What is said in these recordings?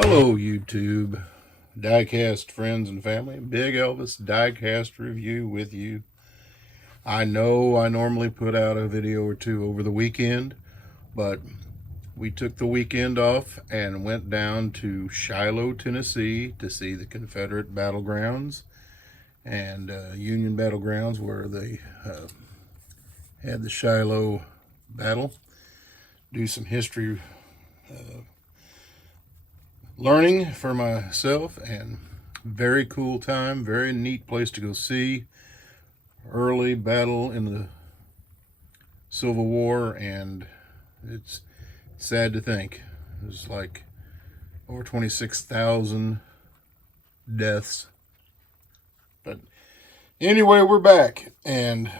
Hello, YouTube, diecast friends and family. Big Elvis diecast review with you. I know I normally put out a video or two over the weekend, but we took the weekend off and went down to Shiloh, Tennessee to see the Confederate battlegrounds and Union battlegrounds where they had the Shiloh battle. Do some history learning for myself, and very cool time, very neat place to go see. Early battle in the Civil War, and it's sad to think there's like over 26,000 deaths. But anyway, we're back, and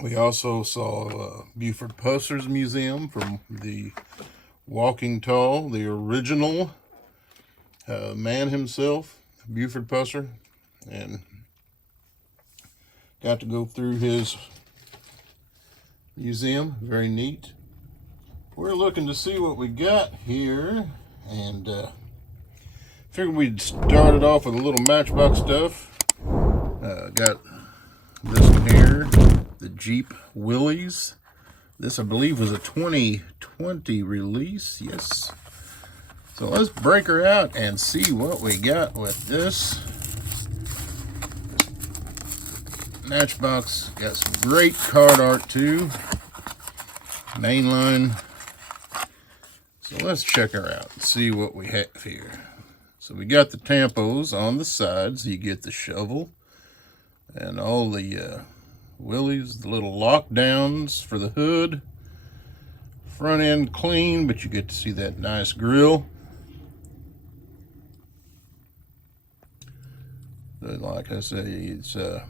we also saw Buford Pusser's museum from the Walking Tall, the original man himself, Buford Pusser, and got to go through his museum. Very neat. We're looking to see what we got here, and figured we'd start it off with a little Matchbox stuff. Got this one here, the Jeep Willys. This, I believe, was a 2020 release. Yes. So let's break her out and see what we got with this. Matchbox got some great card art too. Mainline. So let's check her out and see what we have here. So we got the tampos on the sides. You get the shovel and all the Willys, the little lockdowns for the hood. Front end clean, but you get to see that nice grill. Like I say, it's get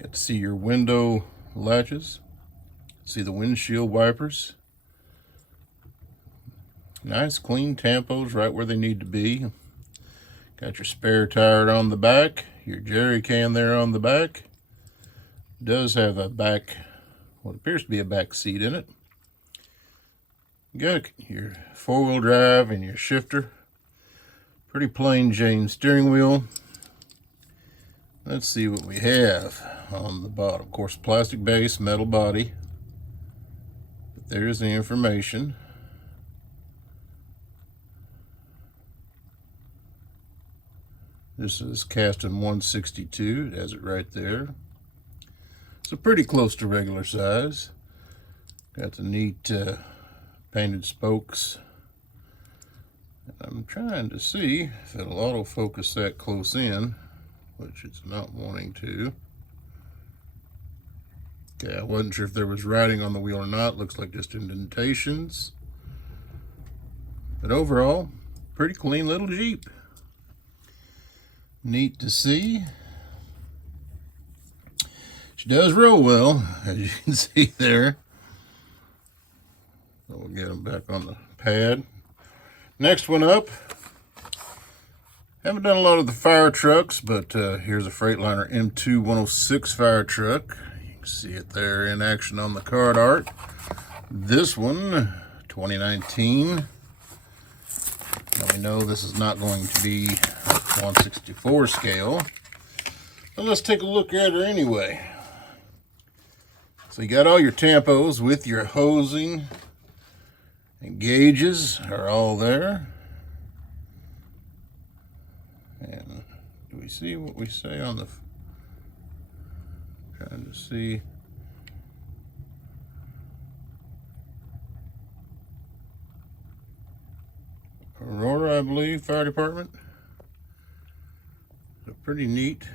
to see your window latches, see the windshield wipers. Nice clean tampos right where they need to be. Got your spare tire on the back, your jerry can there on the back. Does have a back, what appears to be a back seat in it. You got your four-wheel drive and your shifter. Pretty plain Jane steering wheel. Let's see what we have on the bottom. Of course, plastic base, metal body. But there's the information. This is cast in 162. It has it right there. So pretty close to regular size. Got the neat painted spokes. I'm trying to see if it'll autofocus that close in, which it's not wanting to. Okay, I wasn't sure if there was writing on the wheel or not. Looks like just indentations. But overall, pretty clean little Jeep. Neat to see. She does roll well, as you can see there. So we'll get them back on the pad. Next one up. Haven't done a lot of the fire trucks, but here's a Freightliner M2 106 fire truck. You can see it there in action on the card art. This one, 2019. Now we know this is not going to be 1/64 scale, but let's take a look at her anyway. So you got all your tampos with your hosing and gauges are all there. And do we see what we say on the, trying to see. Aurora, I believe, fire department. So pretty neat.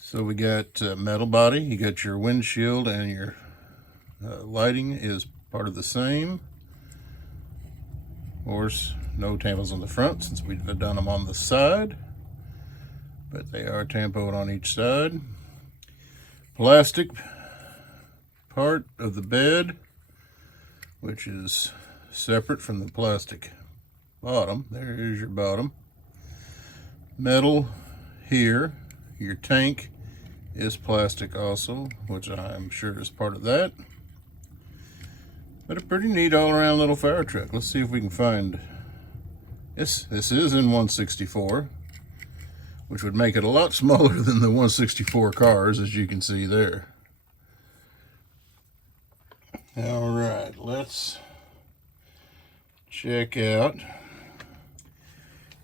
So we got metal body. You got your windshield, and your lighting is part of the same. Of course, no tampos on the front since we've done them on the side, but they are tampoed on each side. Plastic part of the bed, which is separate from the plastic bottom. There is your bottom. Metal here. Your tank is plastic also, which I'm sure is part of that. But a pretty neat all-around little fire truck. Let's see if we can find this. This is in 164, which would make it a lot smaller than the 164 cars, as you can see there. All right, let's check out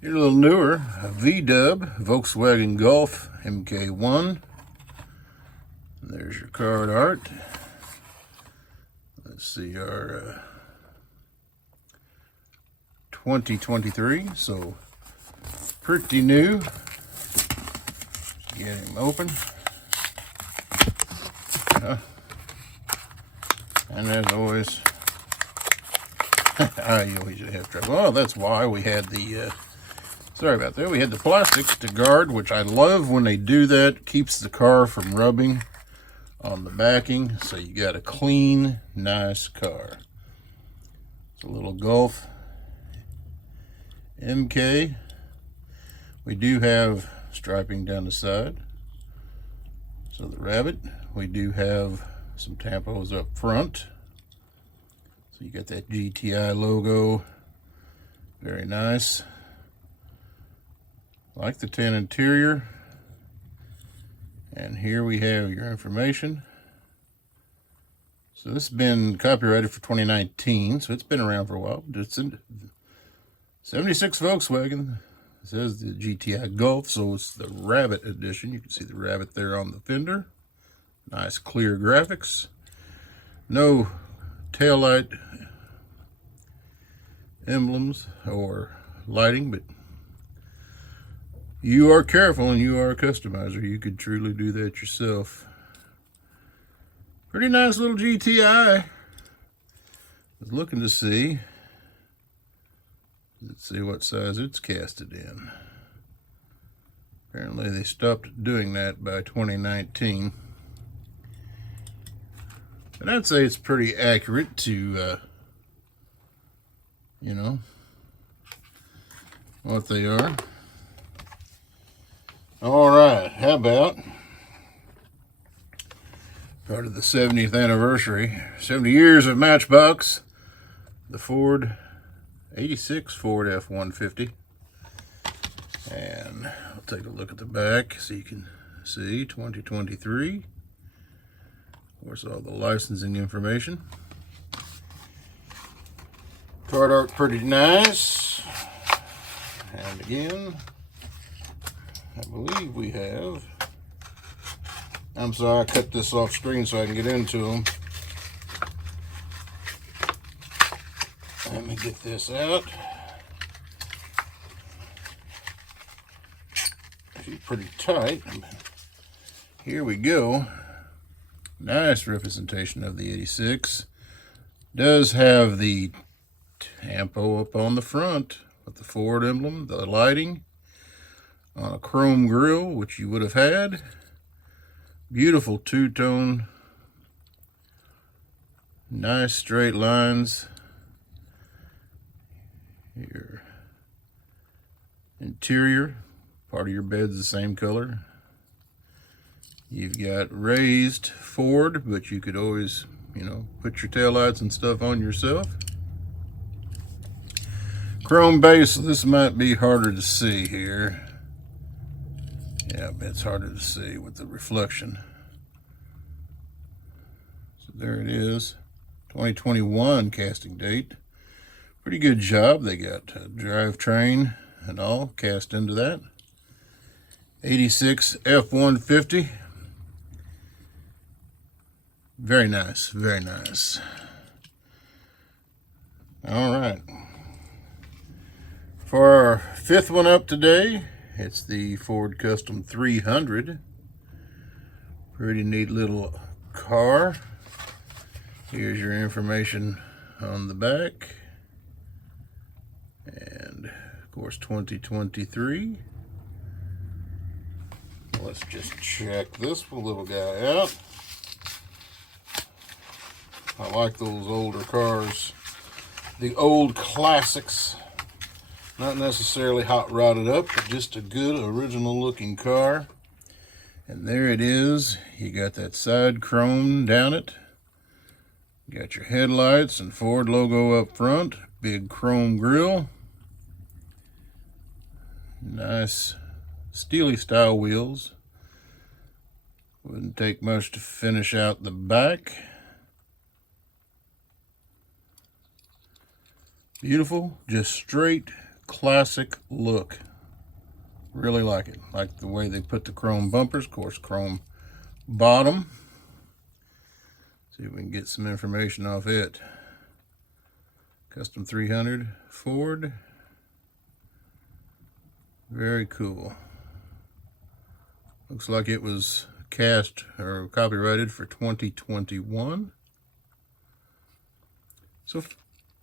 your little newer V-dub Volkswagen Golf MK1. There's your card art. Let's see our 2023, so pretty new. Get him open. And as always, you always have trouble. Oh, that's why we had the, sorry about that, we had the plastics to guard, which I love when they do that. Keeps the car from rubbing on the backing, so you got a clean, nice car. It's a little Golf MK. We do have striping down the side. So the rabbit, we do have some tampos up front. So you got that GTI logo. Very nice. Like the tin interior. And here we have your information. So this has been copyrighted for 2019, so it's been around for a while. It's in 76 Volkswagen. It says the GTI Golf, so it's the Rabbit edition. You can see the rabbit there on the fender. Nice clear graphics. No taillight emblems or lighting, but you are careful and you are a customizer. You could truly do that yourself. Pretty nice little GTI. I was looking to see. Let's see what size it's casted in. Apparently they stopped doing that by 2019. But I'd say it's pretty accurate to, you know, what they are. All right, how about part of the 70th anniversary, 70 years of Matchbox, the Ford 86 Ford F-150. And I'll take a look at the back so you can see 2023. Of course, all the licensing information. Card art pretty nice. And again, I believe we have, I'm sorry, I cut this off screen so I can get into them. Let me get this out. She's pretty tight. Here we go. Nice representation of the 86. Does have the tampo up on the front with the Ford emblem, the lighting on a chrome grille, which you would have had. Beautiful two-tone, nice straight lines. Your interior, part of your bed's the same color. You've got raised Ford, but you could always, you know, put your taillights and stuff on yourself. Chrome base, this might be harder to see here. Yeah, it's harder to see with the reflection. So there it is, 2021 casting date. Pretty good job. They got a drivetrain and all cast into that. 86 F-150. Very nice, very nice. All right. For our fifth one up today, it's the Ford Custom 300. Pretty neat little car. Here's your information on the back. And of course 2023. Let's just check this little guy out. I like those older cars, the old classics. Not necessarily hot rodded up, but just a good original looking car. And there it is. You got that side chrome down it. You got your headlights and Ford logo up front. Big chrome grille. Nice steely style wheels. Wouldn't take much to finish out the back. Beautiful, just straight classic look. Really like it. Like the way they put the chrome bumpers, of course, chrome bottom. See if we can get some information off it. Custom 300 Ford. Very cool. Looks like it was cast or copyrighted for 2021. So,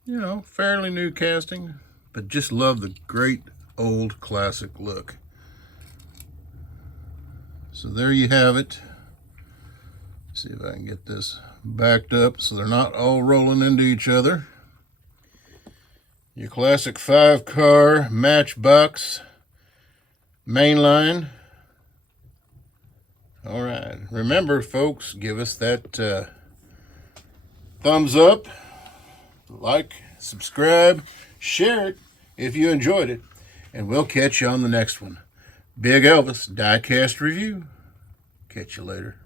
you know, fairly new casting, but just love the great old classic look. So there you have it. See if I can get this backed up so they're not all rolling into each other. Your classic 5-car Matchbox mainline. All right. Remember, folks, give us that thumbs up, like, subscribe, share it if you enjoyed it, and we'll catch you on the next one. Big Elvis Diecast Review. Catch you later.